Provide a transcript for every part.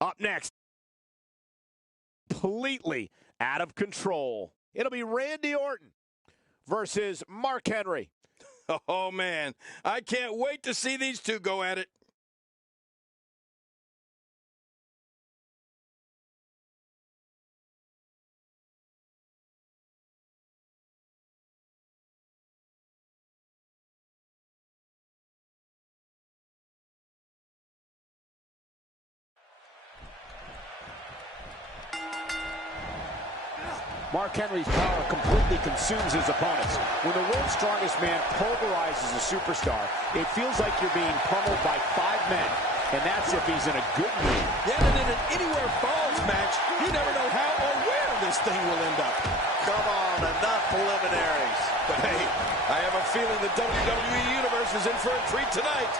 Up next, completely out of control. It'll be Randy Orton versus Mark Henry. Oh, man. I can't wait to see these two go at it. Mark Henry's power completely consumes his opponents. When the world's strongest man pulverizes a superstar, it feels like you're being pummeled by 5 men. And that's if he's in a good mood. Yeah, and in an anywhere falls match, you never know how or where this thing will end up. Come on, enough preliminaries. But hey, I have a feeling the WWE Universe is in for a treat tonight.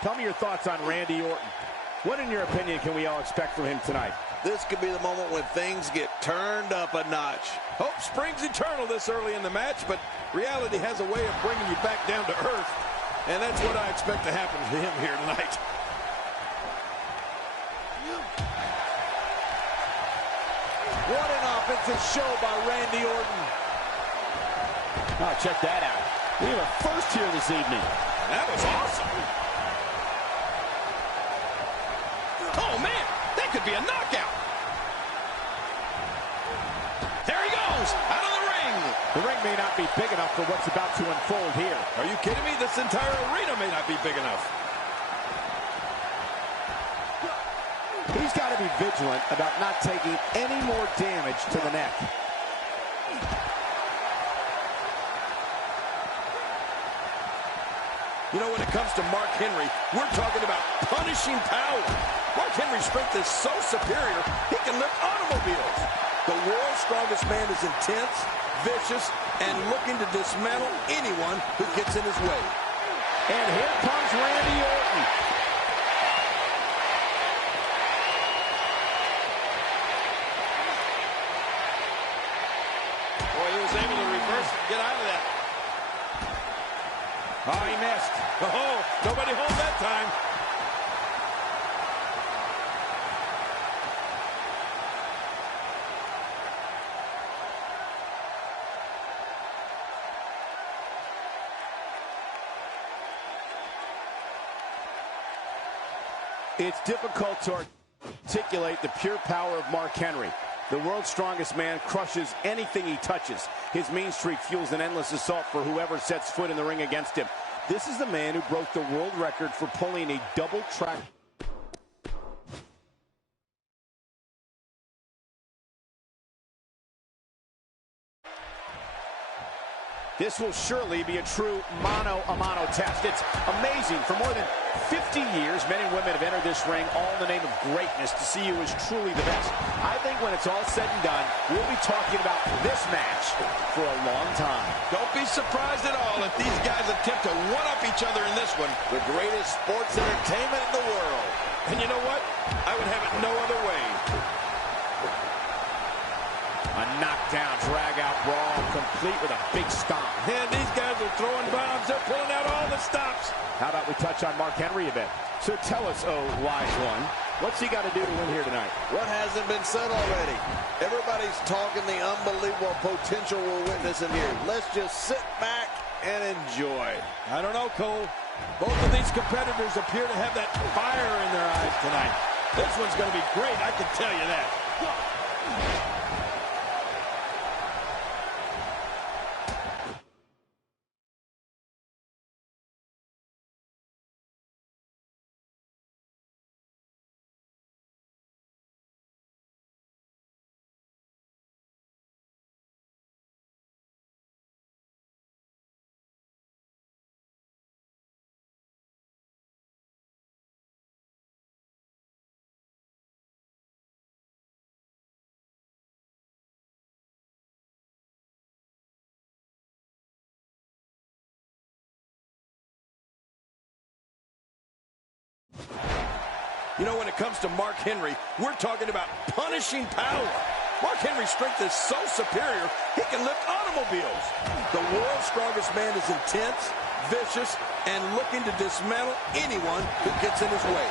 Tell me your thoughts on Randy Orton. What, in your opinion, can we all expect from him tonight? This could be the moment when things get turned up a notch. Hope springs eternal this early in the match, but reality has a way of bringing you back down to earth. And that's what I expect to happen to him here tonight. What an offensive show by Randy Orton. Oh, check that out. We have a first here this evening. That was awesome. Oh, man, that could be a knockout. There he goes, out of the ring. The ring may not be big enough for what's about to unfold here. Are you kidding me? This entire arena may not be big enough. He's got to be vigilant about not taking any more damage to the neck. You know, when it comes to Mark Henry, we're talking about punishing power. Mark Henry's strength is so superior, he can lift automobiles. The world's strongest man is intense, vicious, and looking to dismantle anyone who gets in his way. And here comes Randy Orton. Boy, he was able to reverse and get out of that. Oh, he missed. Oh, nobody home that time. It's difficult to articulate the pure power of Mark Henry. The world's strongest man crushes anything he touches. His mean streak fuels an endless assault for whoever sets foot in the ring against him. This is the man who broke the world record for pulling a double track. This will surely be a true mano-a-mano test. It's amazing. For more than 50 years, men and women have entered this ring all in the name of greatness to see who is truly the best. I think when it's all said and done, we'll be talking about this match for a long time. Don't be surprised at all if these guys attempt to one-up each other in this one. The greatest sports entertainment in the world. And you know what? I would have it no other way. A knockdown, drag-out brawl, complete with a big stomp. And these guys are throwing bombs. They're pulling out all the stops. How about we touch on Mark Henry a bit? So tell us, oh, wise one, what's he got to do to win here tonight? What hasn't been said already? Everybody's talking the unbelievable potential we're witnessing here. Let's just sit back and enjoy. I don't know, Cole. Both of these competitors appear to have that fire in their eyes tonight. This one's going to be great, I can tell you that. You know, when it comes to Mark Henry, we're talking about punishing power. Mark Henry's strength is so superior, he can lift automobiles. The world's strongest man is intense, vicious, and looking to dismantle anyone who gets in his way.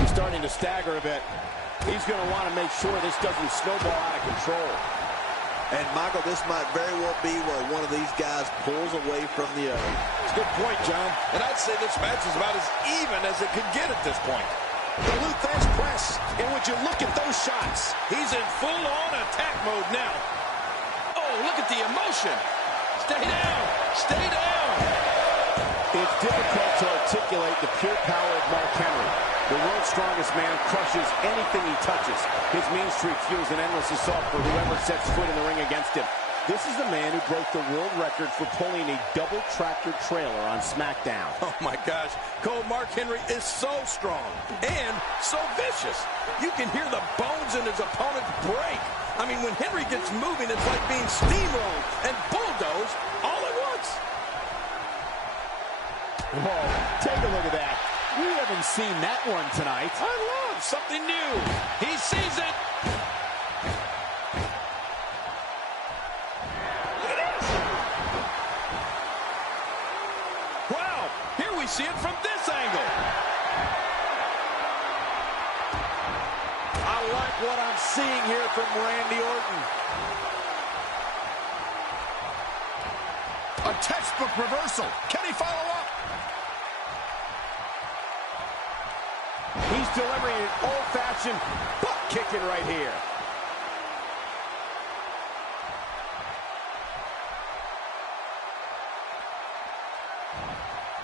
He's starting to stagger a bit. He's going to want to make sure this doesn't snowball out of control. And, Michael, this might very well be where one of these guys pulls away from the other. It's a good point, John. And I'd say this match is about as even as it could get at this point. The Luthez press, and would you look at those shots? He's in full-on attack mode now. Oh, look at the emotion. Stay down. Stay down. It's difficult to articulate the pure power of Mark Henry. The world's strongest man crushes anything he touches. His mean streak fuels an endless assault for whoever sets foot in the ring against him. This is the man who broke the world record for pulling a double tractor trailer on SmackDown. Oh, my gosh. Cole, Mark Henry is so strong and so vicious. You can hear the bones in his opponent break. I mean, when Henry gets moving, it's like being steamrolled and bulldozed all at once. Whoa, take a look at that. We haven't seen that one tonight. I love something new. He sees it. Look at this. Wow, here we see it from this angle. I like what I'm seeing here from Randy Orton. A textbook reversal. Can he follow up? He's delivering an old-fashioned butt kicking right here.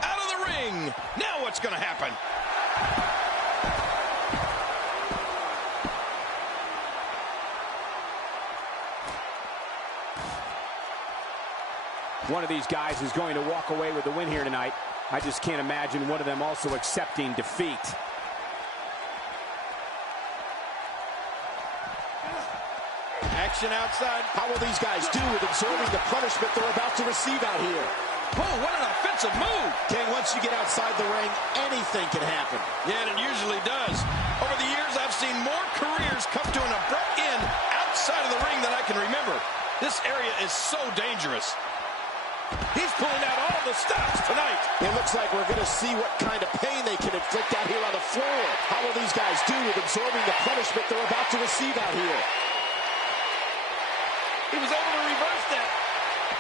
Out of the ring. Now what's going to happen? One of these guys is going to walk away with the win here tonight. I just can't imagine one of them also accepting defeat. Action outside. How will these guys do with absorbing the punishment they're about to receive out here? Oh, what an offensive move. King, once you get outside the ring, anything can happen. Yeah, and it usually does. Over the years, I've seen more careers come to an abrupt end outside of the ring than I can remember. This area is so dangerous. He's pulling out all the stops tonight. It looks like we're going to see what kind of pain they can inflict out here on the floor. How will these guys do with absorbing the punishment they're about to receive out here? He was able to reverse that.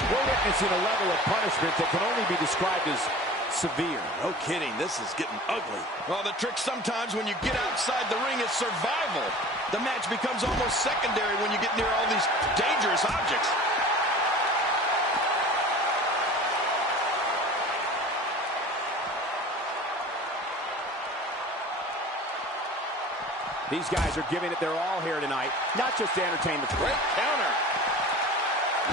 We're witnessing a level of punishment that can only be described as severe. No kidding, this is getting ugly. Well, the trick sometimes when you get outside the ring is survival. The match becomes almost secondary when you get near all these dangerous objects. These guys are giving it their all here tonight, not just to entertain the great counter.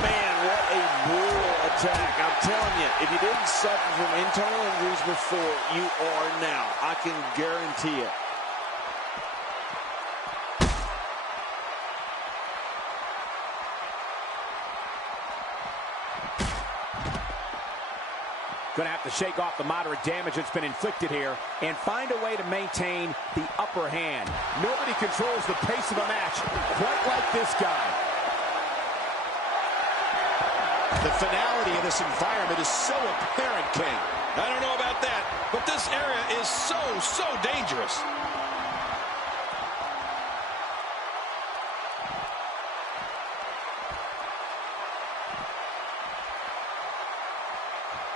Man, what a brutal attack. I'm telling you, if you didn't suffer from internal injuries before, you are now. I can guarantee it. Going to have to shake off the moderate damage that's been inflicted here and find a way to maintain the upper hand. Nobody controls the pace of a match quite like this guy. The finality of this environment is so apparent, King. I don't know about that, but this area is so dangerous.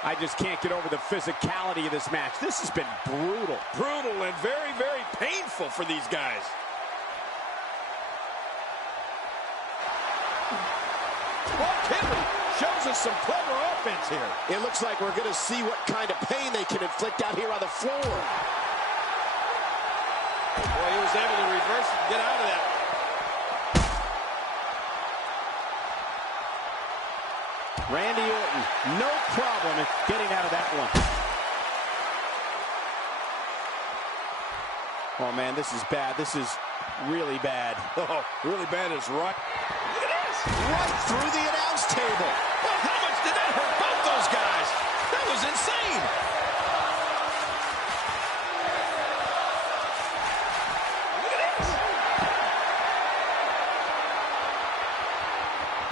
I just can't get over the physicality of this match. This has been brutal. Brutal and very, very painful for these guys. Mark Henry shows us some clever offense here. It looks like we're going to see what kind of pain they can inflict out here on the floor. Boy, he was able to reverse and get out of that. Randy Orton, no problem getting out of that one. Oh, man, this is bad. This is really bad. Oh, really bad is right. Look at this. Right through the announce table. Well, how much did that hurt both those guys? That was insane.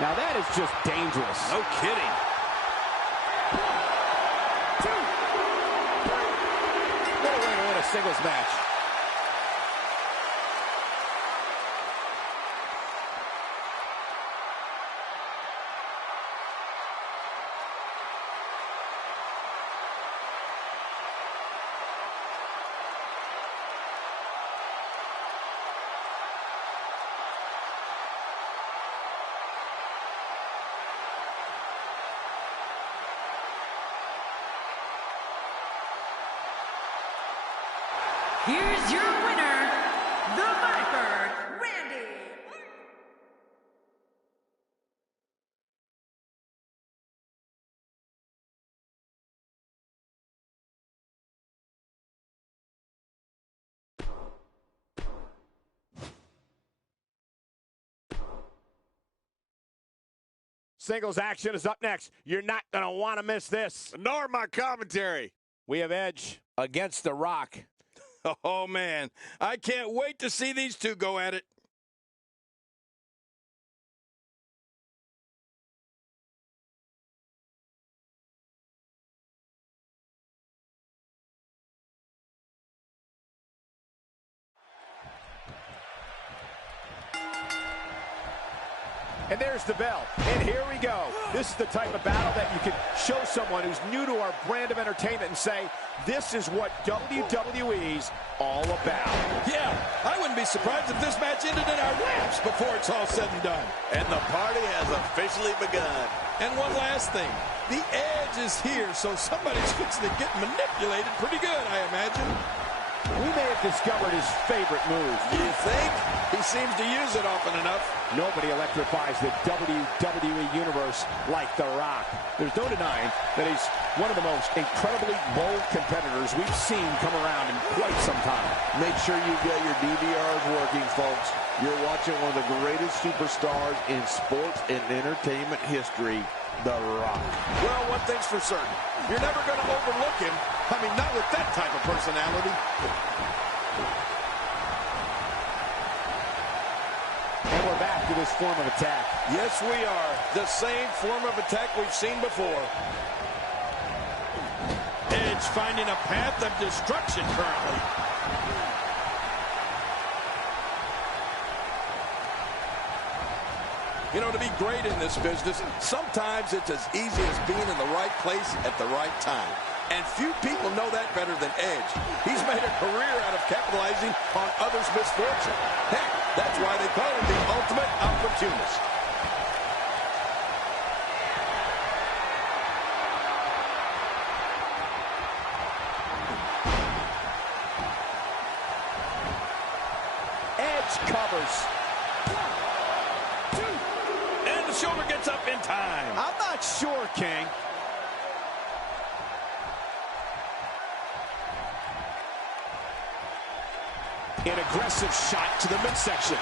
Now that is is just dangerous. No kidding. 1, 2, 3. What a way to win a singles match. Here's your winner, the Viper, Randy. Singles action is up next. You're not going to want to miss this. Nor my commentary. We have Edge against The Rock. Oh, man. I can't wait to see these two go at it. And there's the bell. And here we go. This is the type of battle that you can show someone who's new to our brand of entertainment and say, this is what WWE's all about. Yeah, I wouldn't be surprised if this match ended in our laps before it's all said and done. And the party has officially begun. And one last thing. The Edge is here, so somebody's fixing to get manipulated pretty good, I imagine. We may have discovered his favorite move. You think? He seems to use it often enough. Nobody electrifies the WWE Universe like The Rock. There's no denying that he's one of the most incredibly bold competitors we've seen come around in quite some time. Make sure you've got your DVRs working, folks. You're watching one of the greatest superstars in sports and entertainment history, The Rock. Well, one thing's for certain. You're never going to overlook him. I mean, not with that type of personality. And we're back to this form of attack. Yes, we are. The same form of attack we've seen before. Edge finding a path of destruction currently. You know, to be great in this business, sometimes it's as easy as being in the right place at the right time. And few people know that better than Edge. He's made a career out of capitalizing on others' misfortune. Heck, that's why they call him the ultimate opportunist. Edge covers. And the shoulder gets up in time. I'm not sure, King. An aggressive shot to the midsection.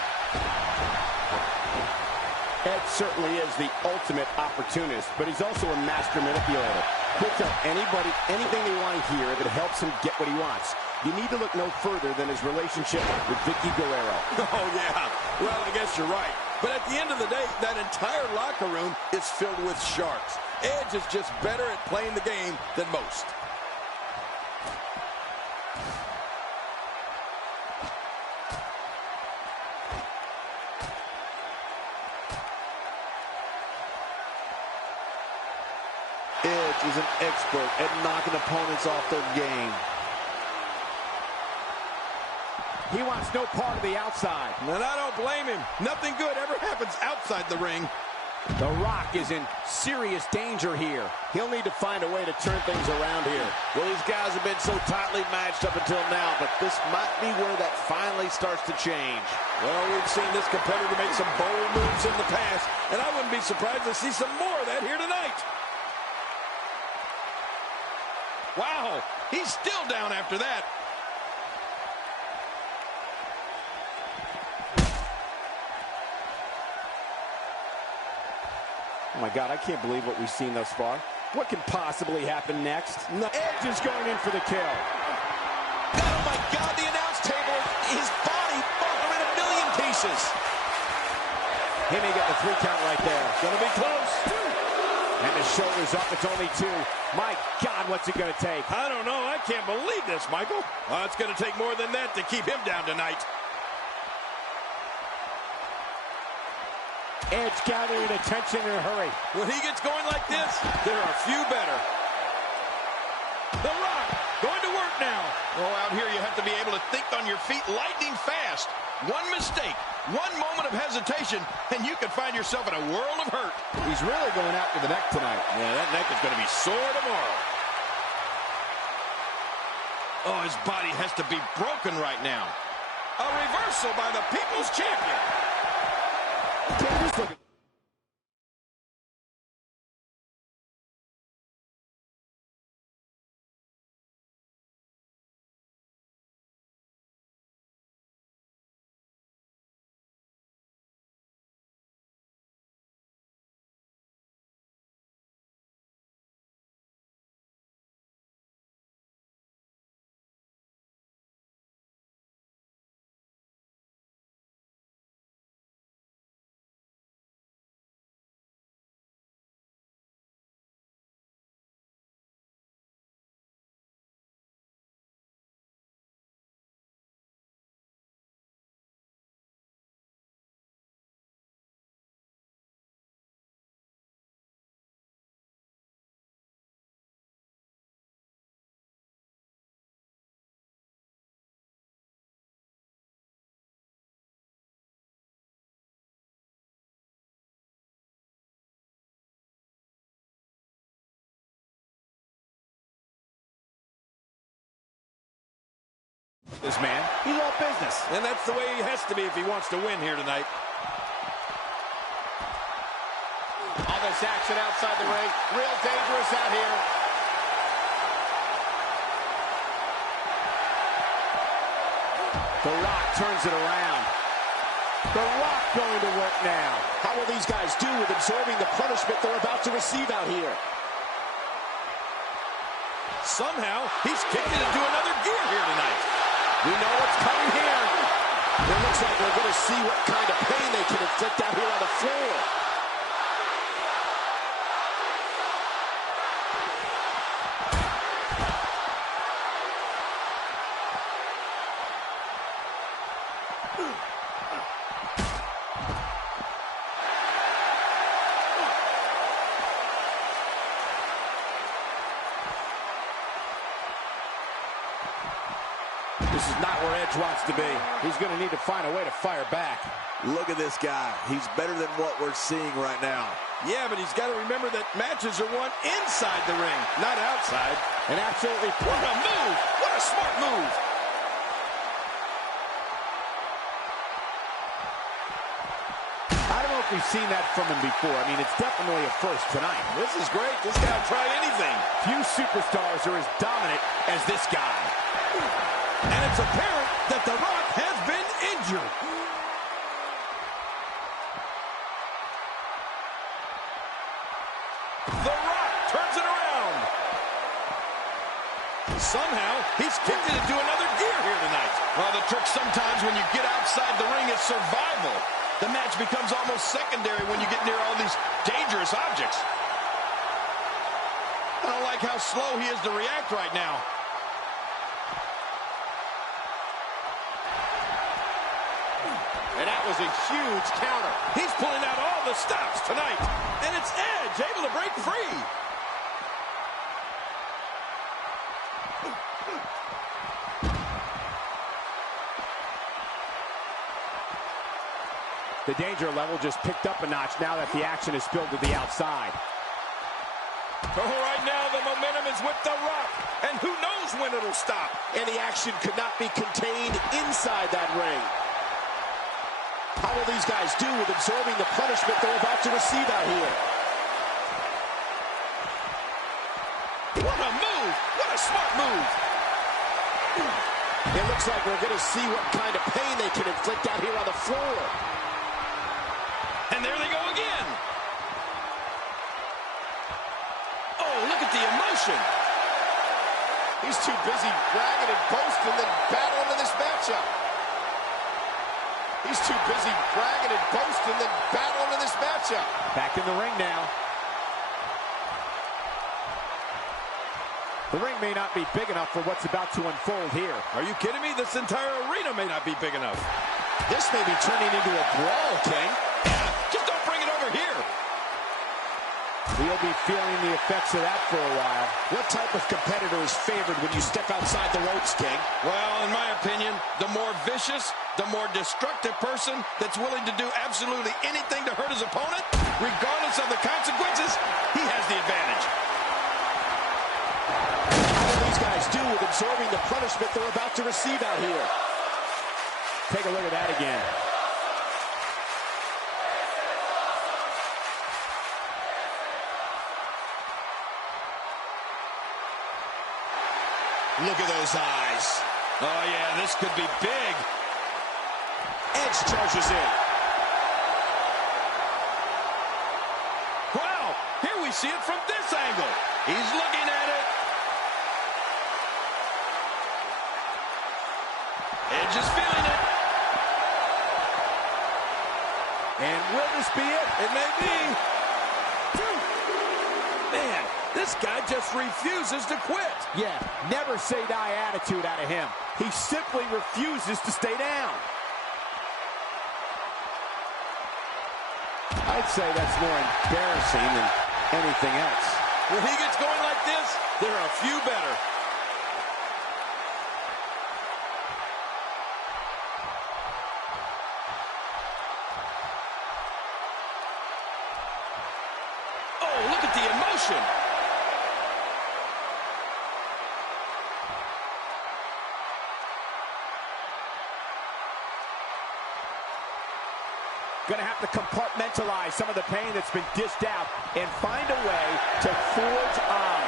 Edge certainly is the ultimate opportunist, but he's also a master manipulator. He'll tell anybody anything they want to hear that helps him get what he wants. You need to look no further than his relationship with Vicky Guerrero. Oh, yeah. Well, I guess you're right. But at the end of the day, that entire locker room is filled with sharks. Edge is just better at playing the game than most. Edge is an expert at knocking opponents off their game. He wants no part of the outside. And I don't blame him. Nothing good ever happens outside the ring. The Rock is in serious danger here. He'll need to find a way to turn things around here. Well, these guys have been so tightly matched up until now, but this might be where that finally starts to change. Well, we've seen this competitor make some bold moves in the past, and I wouldn't be surprised to see some more of that here tonight. Wow, he's still down after that. Oh my God, I can't believe what we've seen thus far. What can possibly happen next? No. Edge is going in for the kill. Oh my God, the announce table, his body broke him in a million pieces. He may get the 3 count right there. Gonna be close. And the shoulders up, it's only 2. My God, what's it gonna take? I don't know, I can't believe this, Michael. It's gonna take more than that to keep him down tonight. Edge gathering attention in a hurry. When he gets going like this, there are few better. The Rock, going to work now. Oh, out here you have to be able to think on your feet lightning fast. One mistake, one moment of hesitation, and you can find yourself in a world of hurt. He's really going after the neck tonight. Yeah, that neck is going to be sore tomorrow. Oh, his body has to be broken right now. A reversal by the People's Champion. This man, he's all business. And that's the way he has to be if he wants to win here tonight. All this action outside the ring, real dangerous out here. The Rock turns it around. The Rock going to work now. How will these guys do with absorbing the punishment they're about to receive out here? Somehow, he's kicked it into another gear here tonight. We know what's coming here. It looks like we're going to see what kind of pain they can inflict out here on the floor. This is not where Edge wants to be. He's going to need to find a way to fire back. Look at this guy. He's better than what we're seeing right now. Yeah, but he's got to remember that matches are won inside the ring, not outside. And absolutely, what a move! What a smart move! I don't know if we've seen that from him before. I mean, it's definitely a first tonight. This is great. This guy will try anything. Few superstars are as dominant as this guy. And it's apparent that The Rock has been injured. The Rock turns it around. Somehow, he's kicked it into another gear here tonight. Well, the trick sometimes when you get outside the ring is survival. The match becomes almost secondary when you get near all these dangerous objects. I don't like how slow he is to react right now. And that was a huge counter. He's pulling out all the stops tonight. And it's Edge able to break free. The danger level just picked up a notch now that the action is spilled to the outside. Oh, right now the momentum is with The Rock. And who knows when it'll stop. And the action could not be contained inside that ring. How will these guys do with absorbing the punishment they're about to receive out here? What a move! What a smart move! It looks like we're going to see what kind of pain they can inflict out here on the floor. And there they go again. Oh, look at the emotion. He's too busy bragging and boasting than battling in this matchup. He's too busy bragging and boasting than battling in this matchup. Back in the ring now. The ring may not be big enough for what's about to unfold here. Are you kidding me? This entire arena may not be big enough. This may be turning into a brawl, King. Just don't bring it over here. We'll be feeling the effects of that for a while. What type of competitor is favored when you step outside the ropes, King? Well, in my opinion, the more vicious, the more destructive person that's willing to do absolutely anything to hurt his opponent, regardless of the consequences, he has the advantage. What do these guys do with absorbing the punishment they're about to receive out here? Take a look at that again. Look at those eyes. Oh, yeah, this could be big. Edge charges in. Wow, here we see it from this angle. He's looking at it. Edge is feeling it. And will this be it? It may be. Man, this guy just refuses to quit. Yeah, never say die attitude out of him. He simply refuses to stay down. I'd say that's more embarrassing than anything else. When he gets going like this, there are a few better. Oh, look at the emotion. Going to have to compartmentalize some of the pain that's been dished out and find a way to forge on.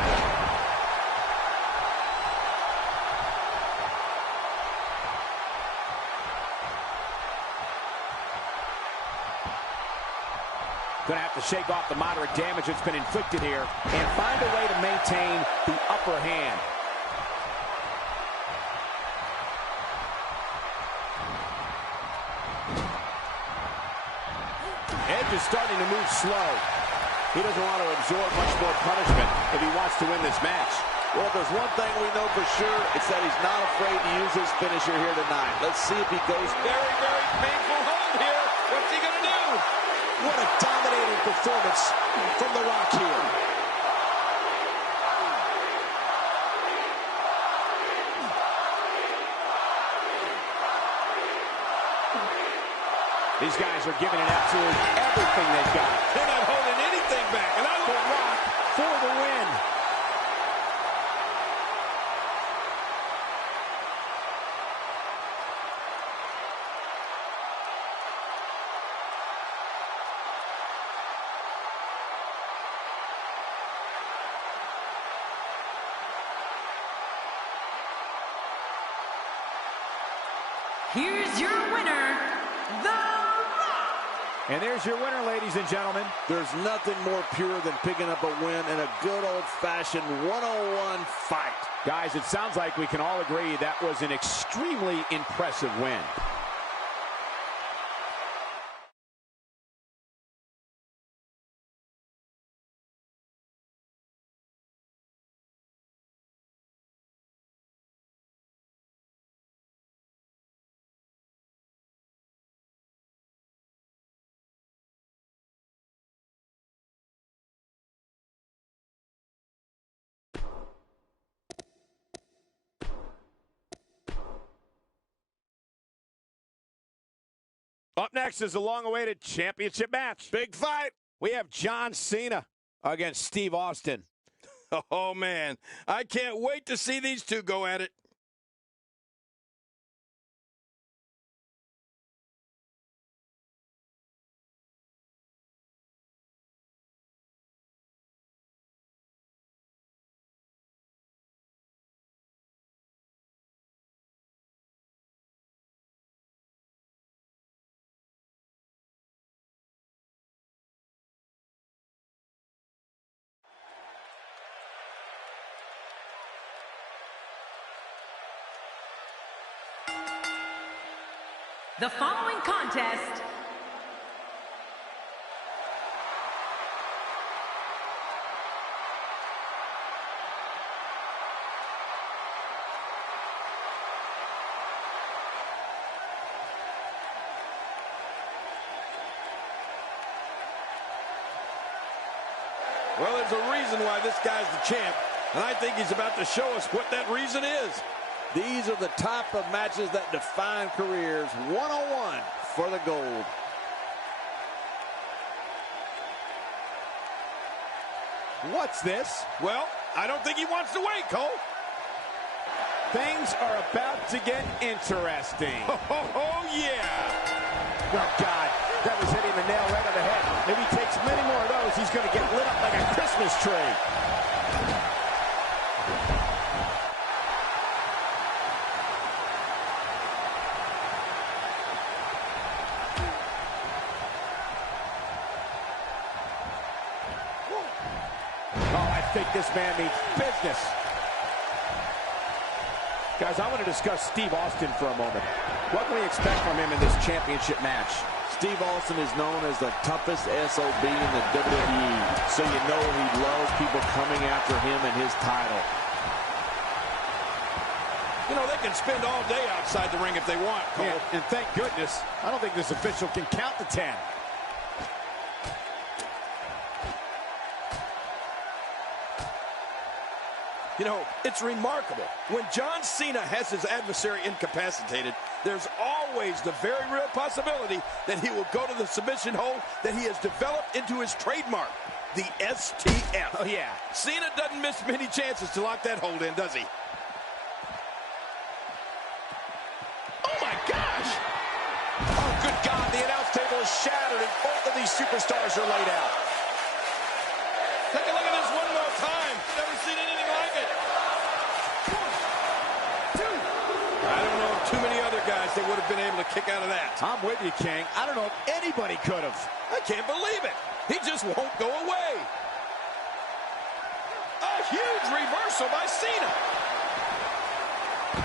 Going to have to shake off the moderate damage that's been inflicted here and find a way to maintain the upper hand. Edge is starting to move slow. He doesn't want to absorb much more punishment if he wants to win this match. Well, if there's one thing we know for sure, it's that he's not afraid to use his finisher here tonight. Let's see if he goes. Very, very painful hold here. What's he going to do? What a dominating performance from The Rock here. These guys are giving it absolutely everything they've got. They're not holding anything back. And I The Rock for the win. Here's your winner, The Rock. And there's your winner, ladies and gentlemen. There's nothing more pure than picking up a win in a good old-fashioned one-on-one fight. Guys, it sounds like we can all agree that was an extremely impressive win. Up next is a long-awaited championship match. Big fight. We have John Cena against Steve Austin. Oh, man. I can't wait to see these two go at it. The following contest Well, there's a reason why this guy's the champ, and I think he's about to show us what that reason is. These are the type of matches that define careers. One-on-one for the gold. What's this? Well, I don't think he wants to wait, Cole. Things are about to get interesting. Oh, yeah. Oh, God. That was hitting the nail right on the head. If he takes many more of those, he's going to get lit up like a Christmas tree. Oh, I think this man means business. Guys, I want to discuss Steve Austin for a moment. What can we expect from him in this championship match? Steve Austin is known as the toughest SOB in the WWE, so you know he loves people coming after him and his title. You know, they can spend all day outside the ring if they want, Cole. Yeah, and thank goodness, I don't think this official can count to 10. You know, it's remarkable. When John Cena has his adversary incapacitated, there's always the very real possibility that he will go to the submission hold that he has developed into his trademark, the STF. Oh, yeah. Cena doesn't miss many chances to lock that hold in, does he? Oh, my gosh! Oh, good God, the announce table is shattered and both of these superstars are laid out. Take a look at this one more time. Never seen anything like it. 1, 2. I don't know of too many other guys that would have been able to kick out of that. I'm with you, King. I don't know if anybody could have. I can't believe it. He just won't go away. A huge reversal by Cena.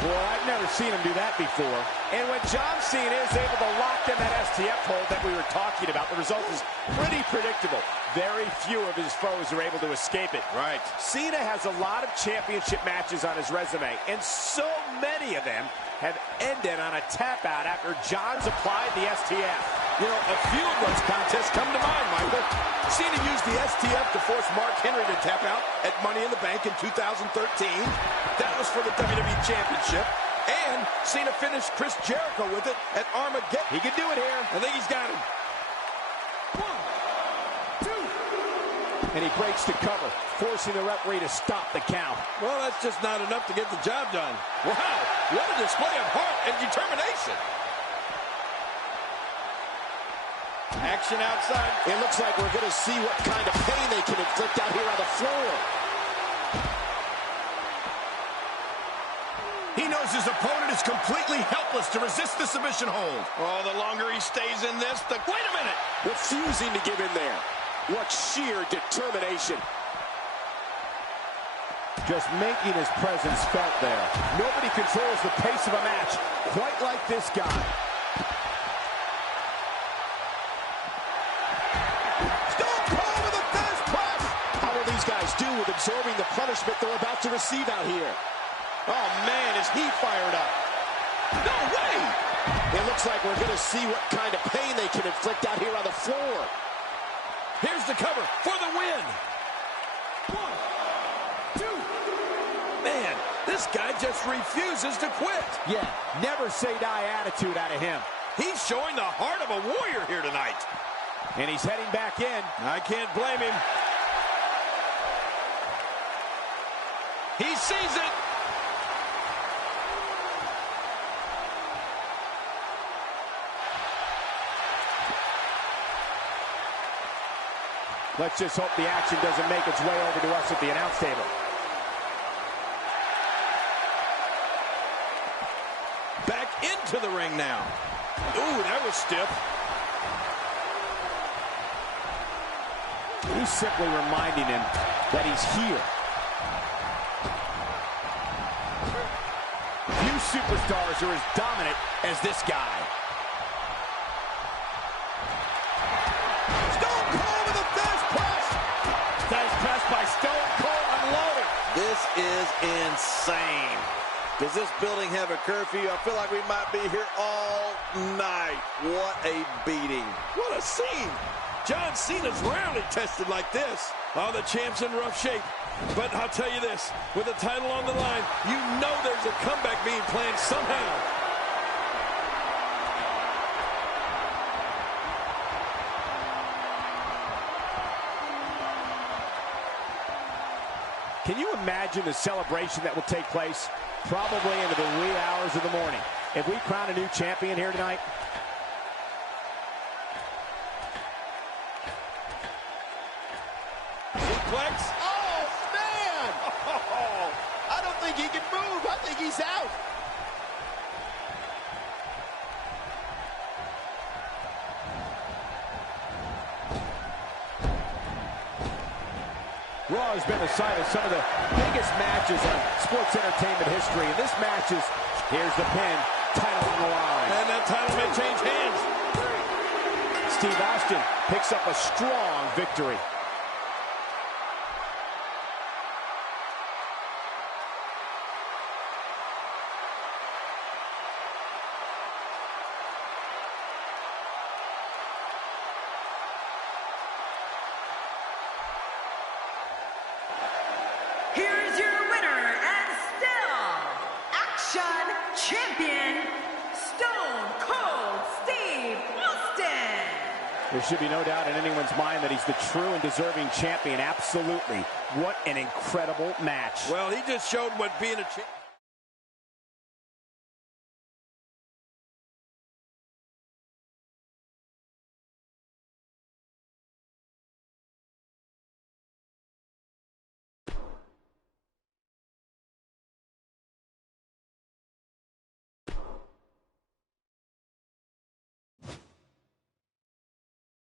Boy, I've never seen him do that before. And when John Cena is able to lock in that STF hold that we were talking about, the result is pretty predictable. Very few of his foes are able to escape it. Right. Cena has a lot of championship matches on his resume, and so many of them have ended on a tap out after John's applied the STF. You know, a few of those contests come to mind, Michael. Cena used the STF to force Mark Henry to tap out at Money in the Bank in 2013. That was for the WWE Championship. And Cena finished Chris Jericho with it at Armageddon. He can do it here. I think he's got him. 1, 2. And he breaks the cover, forcing the referee to stop the count. Well, that's just not enough to get the job done. Wow, what a display of heart and determination. Action outside. It looks like we're going to see what kind of pain they can inflict out here on the floor. He knows his opponent is completely helpless to resist the submission hold. Oh, the longer he stays in this, the... Wait a minute! Refusing to give in there. What sheer determination. Just making his presence felt there. Nobody controls the pace of a match quite like this guy. Stone Cold with a fast press. How will these guys do with absorbing the punishment they're about to receive out here? Oh, man, is he fired up. No way! It looks like we're going to see what kind of pain they can inflict out here on the floor. Here's the cover for the win. 1, 2. Man, this guy just refuses to quit. Yeah, never say die attitude out of him. He's showing the heart of a warrior here tonight. And he's heading back in. I can't blame him. He sees it. Let's just hope the action doesn't make its way over to us at the announce table. Back into the ring now. Ooh, that was stiff. He's simply reminding him that he's here. Few superstars are as dominant as this guy. insane. Does this building have a curfew? I feel like we might be here all night. What a beating. What a scene. John Cena's rarely tested like this. Oh, the champ's in rough shape. But I'll tell you this, with the title on the line, you know there's a comeback being planned somehow. Can you imagine the celebration that will take place probably into the wee hours of the morning if we crown a new champion here tonight? Suplex. Oh, man! I don't think he can move. I think he's out. Raw has been the site of some of the biggest matches in sports entertainment history. And this match is, here's the pin, title on the line. And that title may change hands. Steve Austin picks up a strong victory. Here's your winner and still Action Champion, Stone Cold Steve Austin. There should be no doubt in anyone's mind that he's the true and deserving champion. Absolutely. What an incredible match. Well, he just showed what being a champion.